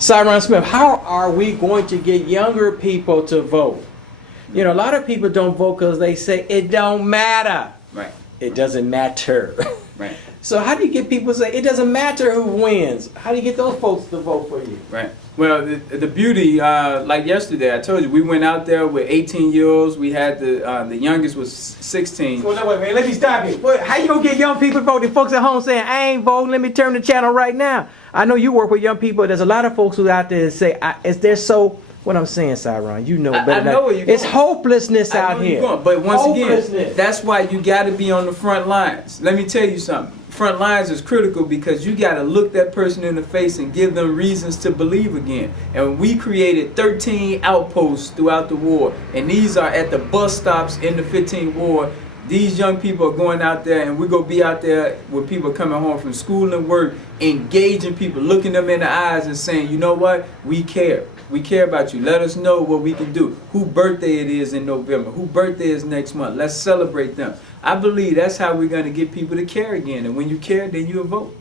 Cyron Smith, how are we going to get younger people to vote? You know, a lot of people don't vote because they say it don't matter. Right. It doesn't matter. Right. So how do you get people to say it doesn't matter who wins? How do you get those folks to vote for you? Right. Well, the beauty, like yesterday, I told you, we went out there with 18-year-olds. We had the youngest was 16. Well, no, wait, man, let me stop you. How you gonna get young people to vote? The folks at home saying, I ain't voting, let me turn the channel right now. I know you work with young people. There's a lot of folks who out there that say, they're so, what I'm saying, Cyron, you know better I know where you're going. It's hopelessness out here. But once again, that's why you got to be on the front lines. Let me tell you something. Front lines is critical because you got to look that person in the face and give them reasons to believe again. And we created 13 outposts throughout the war, and these are at the bus stops in the 15th ward. These young people are going out there, and we're going to be out there with people coming home from school and work, engaging people, looking them in the eyes and saying, you know what, we care. We care about you. Let us know what we can do. Who birthday it is in November. Who birthday is next month. Let's celebrate them. I believe that's how we're going to get people to care again. And when you care, then you'll vote.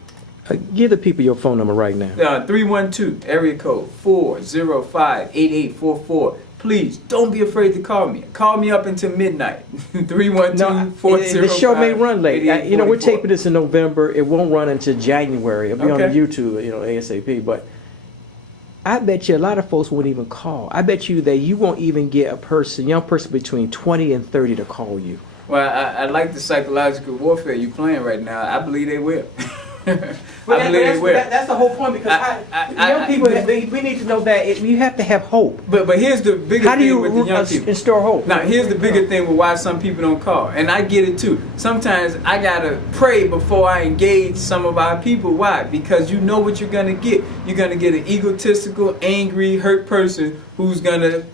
Give the people your phone number right now. 312, area code 405-8844. Please, don't be afraid to call me. Call me up until midnight. 312-405-8844. The show may run late. You know, we're taping this in November. It won't run until January. It'll be on YouTube, you know, ASAP. But I bet you a lot of folks won't even call. I bet you that you won't even get a young person between 20 and 30 to call you. Well, I like the psychological warfare you're playing right now. I believe they will. That's the whole point, because young people, we need to know that you have to have hope. But here's the bigger thing with the young people. Install hope? Now, here's the bigger thing with why some people don't call. And I get it too. Sometimes I got to pray before I engage some of our people. Why? Because you know what you're going to get. You're going to get an egotistical, angry, hurt person who's going to,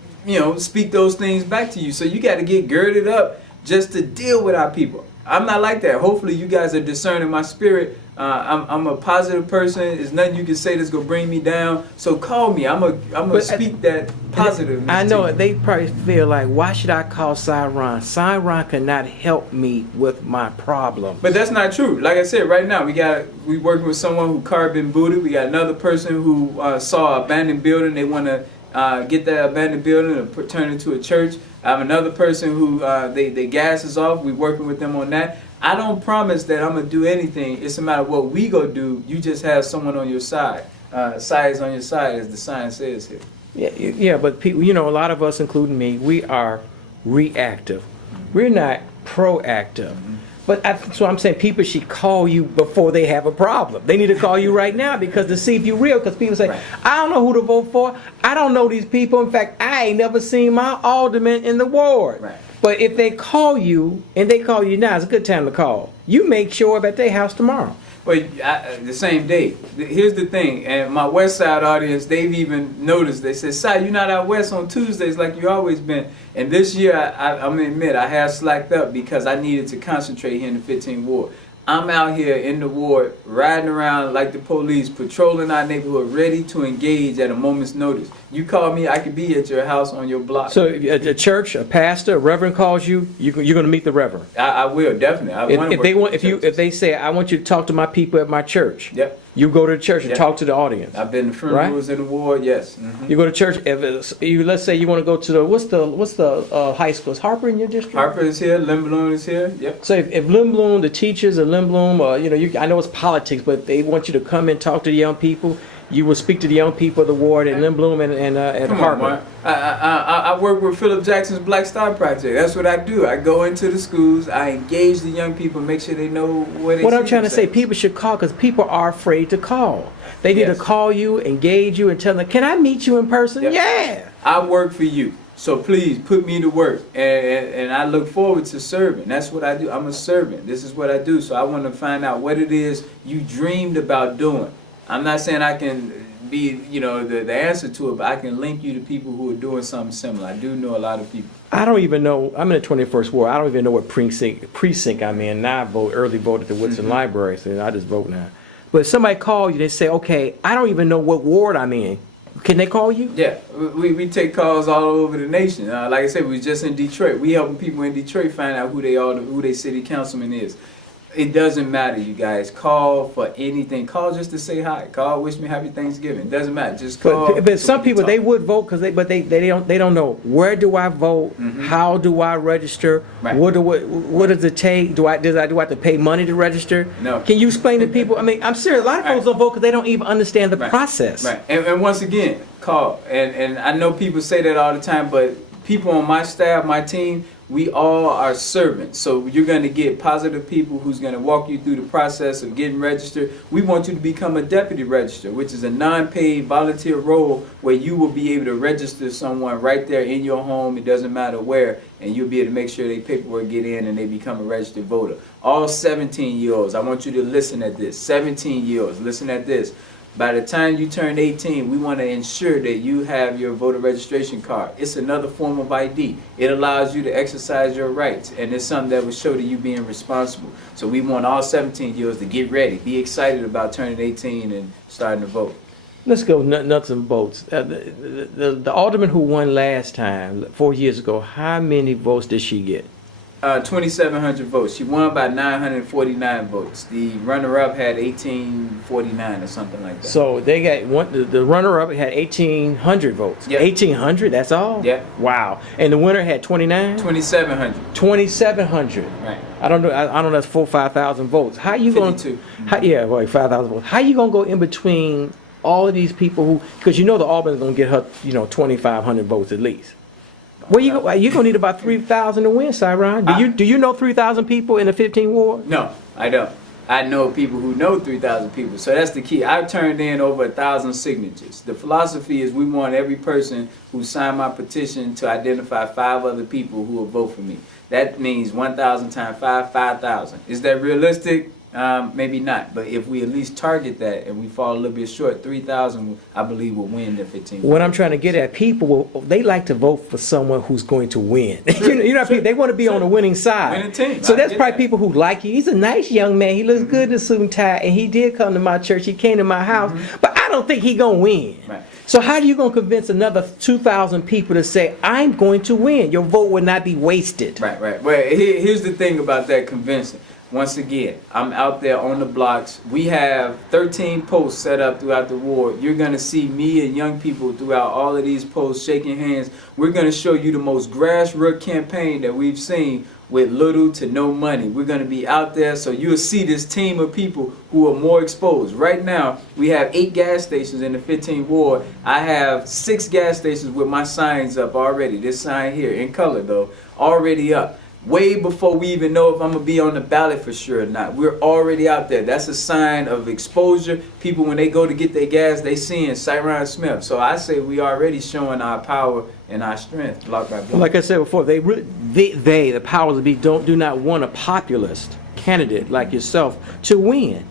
speak those things back to you. So you got to get girded up just to deal with our people. I'm not like that. Hopefully you guys are discerning my spirit. I'm a positive person. There's nothing you can say that's gonna bring me down. So call me. I'm gonna speak that positive. I know they probably feel like, why should I call Cyron? Cyron cannot help me with my problem. But that's not true. Like I said, right now we working with someone who car been booted. We got another person who saw an abandoned building. They want to get that abandoned building and turn it into a church. I have another person who they gas is off. We're working with them on that. I don't promise that I'm going to do anything. It's a matter of what we go do. You just have someone on your side. Size on your side, as the sign says here. Yeah, but people, a lot of us, including me, we are reactive. We're not proactive. Mm-hmm. So I'm saying people should call you before they have a problem. They need to call you right now because to see if you're real. Because people say, right, I don't know who to vote for. I don't know these people. In fact, I ain't never seen my alderman in the ward. Right. But if they call you, and they call you now, it's a good time to call. You make sure at their house tomorrow. Well, the same day. Here's the thing, and my West Side audience, they've even noticed. They said, "Si, you're not out West on Tuesdays like you always been." And this year, I'm gonna admit, I have slacked up because I needed to concentrate here in the 15th ward. I'm out here in the ward, riding around like the police, patrolling our neighborhood, ready to engage at a moment's notice. You call me, I could be at your house on your block. So a church, a pastor, a reverend calls you, you're going to meet the reverend. I will, definitely. If they say, I want you to talk to my people at my church. Yep. You go to the church and talk to the audience. I've been to funerals in the ward, yes. Mm-hmm. You go to church. Let's say you want to go to the what's the high school? Is Harper in your district? Harper is here. Lindblom is here. Yep. So if Lindblom, the teachers of Lindblom, I know it's politics, but they want you to come and talk to the young people. You will speak to the young people of the ward at Lindblom and at Harper. I work with Philip Jackson's Black Star Project. That's what I do. I go into the schools. I engage the young people, make sure they know where they. What I'm trying to say, people should call because people are afraid to call. They need to call you, engage you, and tell them, "Can I meet you in person?" Yep. Yeah. I work for you, so please put me to work, and I look forward to serving. That's what I do. I'm a servant. This is what I do. So I want to find out what it is you dreamed about doing. I'm not saying I can be, the answer to it, but I can link you to people who are doing something similar. I do know a lot of people. I don't even know. I'm in the 21st ward. I don't even know what precinct I'm in. Now I early vote at the Woodson Library, so I just vote now. But if somebody call you, they say, okay, I don't even know what ward I'm in. Can they call you? Yeah, we take calls all over the nation. Like I said, we was just in Detroit. We helping people in Detroit find out who their city councilman is. It doesn't matter, you guys. Call for anything. Call just to say hi. Call, wish me happy Thanksgiving. It doesn't matter. Just call. But so some we can people talk. they would vote because they don't know where do I vote, how do I register, Right. what does it take? Do I have to pay money to register? No. Can you explain to people? I mean, I'm serious. A lot of folks don't vote because they don't even understand the Right. process. Right. And once again, call. And I know people say that all the time, but people on my staff, my team, we all are servants. So you're going to get positive people who's going to walk you through the process of getting registered. We want you to become a deputy register, which is a non-paid volunteer role where you will be able to register someone right there in your home. It doesn't matter where. And you'll be able to make sure they paperwork get in and they become a registered voter. All 17-year-olds, I want you to listen at this. 17-year-olds, listen at this. By the time you turn 18, we want to ensure that you have your voter registration card. It's another form of ID. It allows you to exercise your rights, and it's something that will show that you being responsible. So we want all 17-year-olds to get ready, be excited about turning 18 and starting to vote. Let's go nuts and bolts. The alderman who won last time, 4 years ago, how many votes did she get? 2,700 votes. She won by 949 votes. The runner-up had 1,849 or something like that. So they got the runner-up had 1,800 votes. Yep. 1,800, that's all? Yep. Wow. And the winner had 29? 2,700. 2,700. Right. I don't know. I don't know. That's 5,000 votes. How you going? 52. Yeah, like 5,000 votes. How you gonna go in between all of these people who? Because you know the Albany's gonna get her, 2,500 votes at least. Well, you gonna need about 3,000 to win, Cyron. Do you know 3,000 people in the 15 ward? No, I don't. I know people who know 3,000 people. So that's the key. I've turned in over 1,000 signatures. The philosophy is we want every person who signed my petition to identify 5 other people who will vote for me. That means 1,000 times 5, 5,000. Is that realistic? Maybe not. But if we at least target that and we fall a little bit short, 3,000, I believe, will win the 15. What I'm trying to get at, people they like to vote for someone who's going to win. They want to be on the winning side. Winning team. So I that's get probably that. people who like you. He's a nice young man. He looks good in a suit and tie, and he did come to my church. He came to my house, but I don't think he gonna win. Right. So how are you gonna convince another 2,000 people to say I'm going to win? Your vote will not be wasted. Right. Well, here's the thing about that convincing. Once again, I'm out there on the blocks. We have 13 posts set up throughout the ward. You're going to see me and young people throughout all of these posts shaking hands. We're going to show you the most grassroots campaign that we've seen with little to no money. We're going to be out there so you'll see this team of people who are more exposed. Right now, we have 8 gas stations in the 15th ward. I have 6 gas stations with my signs up already. This sign here, in color though, already up. Way before we even know if I'm going to be on the ballot for sure or not. We're already out there. That's a sign of exposure. People, when they go to get their gas, they seeing Cyron Smith. So I say we already showing our power and our strength, block by block. Like I said before, the powers that be, do not want a populist candidate like yourself to win.